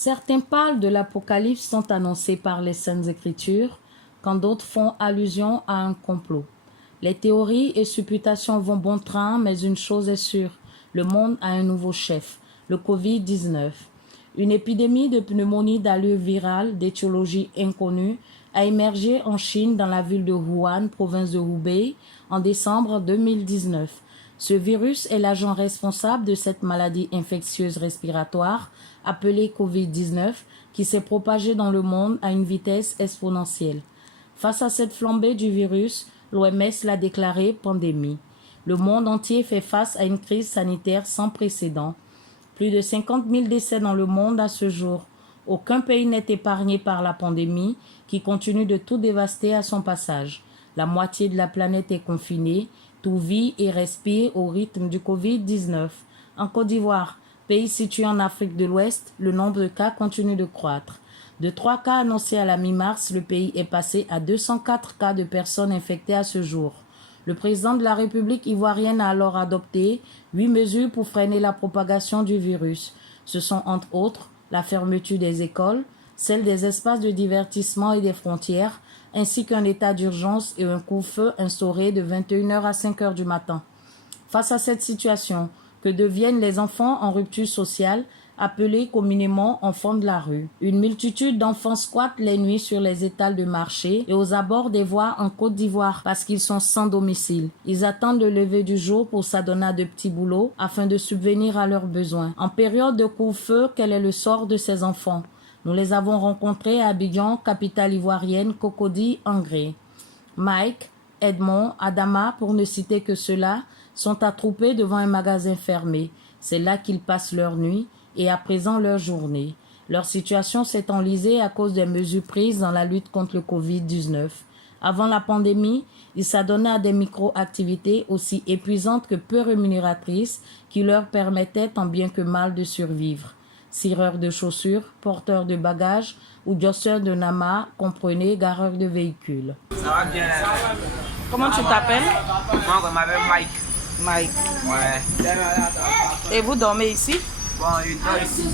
Certains parlent de l'Apocalypse sont annoncés par les Saintes Écritures, quand d'autres font allusion à un complot. Les théories et supputations vont bon train, mais une chose est sûre, le monde a un nouveau chef, le Covid-19. Une épidémie de pneumonie d'allure virale, d'étiologie inconnue, a émergé en Chine dans la ville de Wuhan, province de Hubei, en décembre 2019. Ce virus est l'agent responsable de cette maladie infectieuse respiratoire appelée Covid-19 qui s'est propagée dans le monde à une vitesse exponentielle. Face à cette flambée du virus, l'OMS l'a déclaré pandémie. Le monde entier fait face à une crise sanitaire sans précédent. Plus de 50 000 décès dans le monde à ce jour. Aucun pays n'est épargné par la pandémie qui continue de tout dévaster à son passage. La moitié de la planète est confinée. Tout vit et respire au rythme du Covid-19. En Côte d'Ivoire, pays situé en Afrique de l'Ouest, le nombre de cas continue de croître. De 3 cas annoncés à la mi-mars, le pays est passé à 204 cas de personnes infectées à ce jour. Le président de la République ivoirienne a alors adopté 8 mesures pour freiner la propagation du virus. Ce sont entre autres la fermeture des écoles, celle des espaces de divertissement et des frontières, ainsi qu'un état d'urgence et un couvre-feu instauré de 21h à 5h du matin. Face à cette situation, que deviennent les enfants en rupture sociale, appelés communément enfants de la rue? Une multitude d'enfants squattent les nuits sur les étals de marché et aux abords des voies en Côte d'Ivoire parce qu'ils sont sans domicile. Ils attendent le lever du jour pour s'adonner à de petits boulots afin de subvenir à leurs besoins. En période de couvre-feu, quel est le sort de ces enfants? Nous les avons rencontrés à Abidjan, capitale ivoirienne, Cocody, Angré. Mike, Edmond, Adama, pour ne citer que ceux-là, sont attroupés devant un magasin fermé. C'est là qu'ils passent leur nuit et à présent leur journée. Leur situation s'est enlisée à cause des mesures prises dans la lutte contre le Covid-19. Avant la pandémie, ils s'adonnaient à des micro-activités aussi épuisantes que peu rémunératrices qui leur permettaient tant bien que mal de survivre. Cireurs de chaussures, porteurs de bagages ou josseurs de nama, comprenez, gareurs de véhicules. Ça va bien. Comment tu t'appelles? Moi, je m'appelle Mike. Mike. Ouais. Et vous dormez ici? Bon, je dors ici.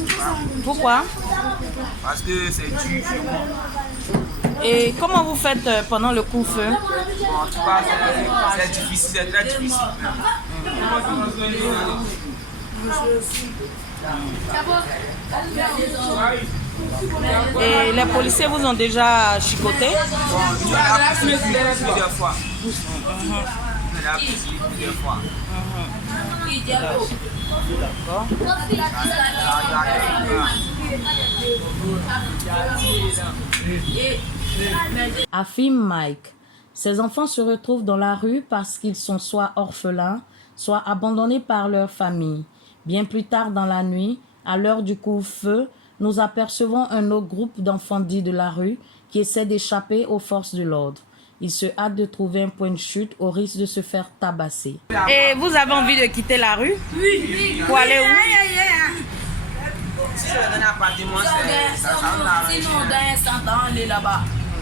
Pourquoi? Parce que c'est dur chez moi. Et comment vous faites pendant le couvre-feu? Bon, en tout cas, c'est difficile, c'est très difficile. Et les policiers vous ont déjà chicoté? Bon, tu l'as pris plusieurs fois. Tu l'as pris plusieurs fois. D'accord. Affirme Mike. Ces enfants se retrouvent dans la rue parce qu'ils sont soit orphelins, soit abandonnés par leur famille. Bien plus tard dans la nuit, à l'heure du couvre-feu, nous apercevons un autre groupe d'enfants dits de la rue qui essaient d'échapper aux forces de l'ordre. Ils se hâtent de trouver un point de chute au risque de se faire tabasser. Et vous avez envie de quitter la rue? Oui. Pour aller où? Si c'est dans un appartement, ça va l'arranger. Sinon, dans un 100 ans, on est là-bas.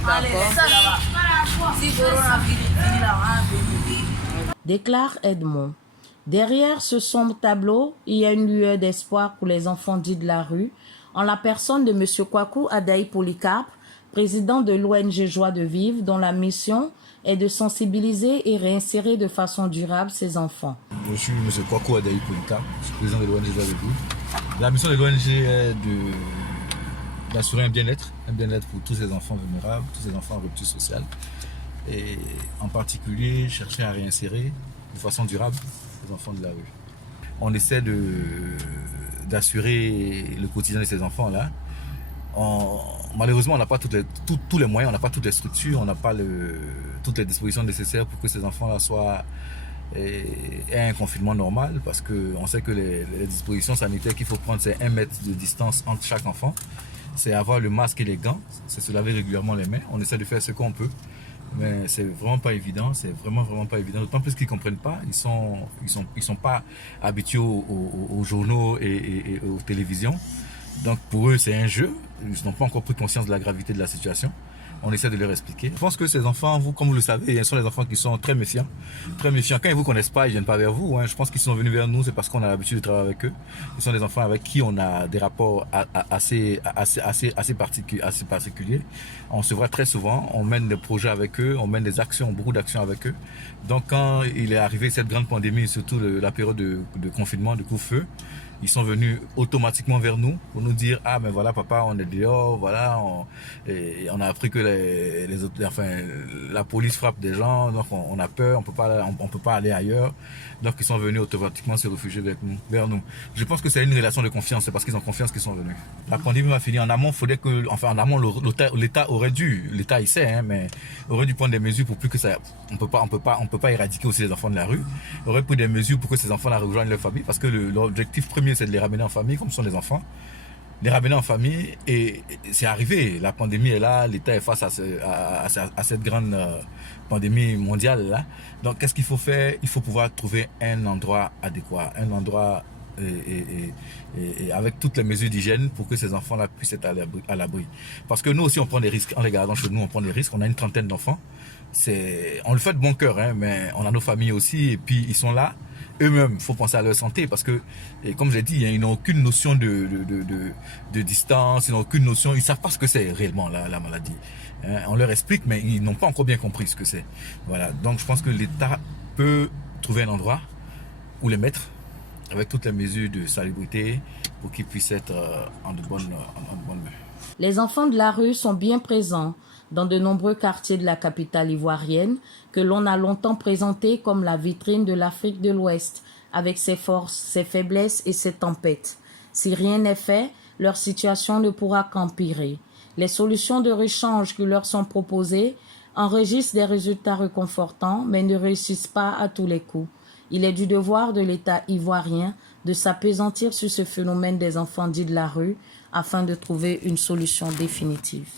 Allez, D'accord. là-bas. Si Corona finit là, on va venir. Déclare Edmond. Derrière ce sombre tableau, il y a une lueur d'espoir pour les enfants dits de la rue, en la personne de M. Kwaku Adaï Polycarpe, président de l'ONG Joie de Vivre, dont la mission est de sensibiliser et réinsérer de façon durable ces enfants. Je suis M. Kwaku Adaï Polycarpe, je suis président de l'ONG Joie de Vivre. La mission de l'ONG est d'assurer un bien-être pour tous ces enfants vulnérables, tous ces enfants en rupture sociale, et en particulier chercher à réinsérer de façon durable les enfants de la rue. On essaie d'assurer le quotidien de ces enfants-là. Malheureusement, on n'a pas tous les moyens, on n'a pas toutes les structures, on n'a pas toutes les dispositions nécessaires pour que ces enfants-là aient un confinement normal, parce qu'on sait que les dispositions sanitaires qu'il faut prendre, c'est 1 mètre de distance entre chaque enfant, c'est avoir le masque et les gants, c'est se laver régulièrement les mains. On essaie de faire ce qu'on peut, mais c'est vraiment pas évident, c'est vraiment pas évident, d'autant plus qu'ils comprennent pas, ils sont pas habitués aux journaux et aux télévisions. Donc pour eux c'est un jeu, ils n'ont pas encore pris conscience de la gravité de la situation. on essaie de leur expliquer. Je pense que ces enfants, vous, comme vous le savez, ce sont des enfants qui sont très méfiants. Très méfiants. Quand ils ne vous connaissent pas, ils ne viennent pas vers vous. Hein. Je pense qu'ils sont venus vers nous, c'est parce qu'on a l'habitude de travailler avec eux. Ce sont des enfants avec qui on a des rapports assez particuliers. On se voit très souvent, on mène des projets avec eux, on mène des actions, beaucoup d'actions avec eux. Donc quand il est arrivé cette grande pandémie, surtout la période de confinement, de couvre-feu, ils sont venus automatiquement vers nous pour nous dire ah mais voilà papa, on est dehors, voilà, on a appris que la police frappe des gens, donc on a peur, on peut pas aller ailleurs. Donc ils sont venus automatiquement se réfugier vers nous. Je pense que c'est une relation de confiance, c'est parce qu'ils ont confiance qu'ils sont venus. La pandémie va finir. En amont, en amont l'État aurait dû, l'État il sait, hein, mais aurait dû prendre des mesures pour plus que ça, on peut pas éradiquer aussi les enfants de la rue. Aurait pris des mesures pour que ces enfants-là rejoignent leur famille, parce que l'objectif premier c'est de les ramener en famille, comme sont les enfants. Les ramener en famille, et c'est arrivé. La pandémie est là, l'État est face à cette grande pandémie mondiale là. Donc qu'est-ce qu'il faut faire? Il faut pouvoir trouver un endroit adéquat, un endroit et avec toutes les mesures d'hygiène pour que ces enfants-là puissent être à l'abri. Parce que nous aussi on prend des risques, en les gardant chez nous on prend des risques, on a une trentaine d'enfants. On le fait de bon cœur, hein, mais on a nos familles aussi, et puis ils sont là. Eux-mêmes, il faut penser à leur santé parce que, et comme je l'ai dit, ils n'ont aucune notion de distance, ils n'ont aucune notion, ils ne savent pas ce que c'est réellement la maladie. Hein, on leur explique, mais ils n'ont pas encore bien compris ce que c'est. Voilà. Donc je pense que l'État peut trouver un endroit où les mettre avec toutes les mesures de salubrité pour qu'ils puissent être en bonne main. Les enfants de la rue sont bien présents dans de nombreux quartiers de la capitale ivoirienne que l'on a longtemps présenté comme la vitrine de l'Afrique de l'Ouest, avec ses forces, ses faiblesses et ses tempêtes. Si rien n'est fait, leur situation ne pourra qu'empirer. Les solutions de rechange qui leur sont proposées enregistrent des résultats réconfortants, mais ne réussissent pas à tous les coups. Il est du devoir de l'État ivoirien de s'appesantir sur ce phénomène des enfants dits de la rue afin de trouver une solution définitive.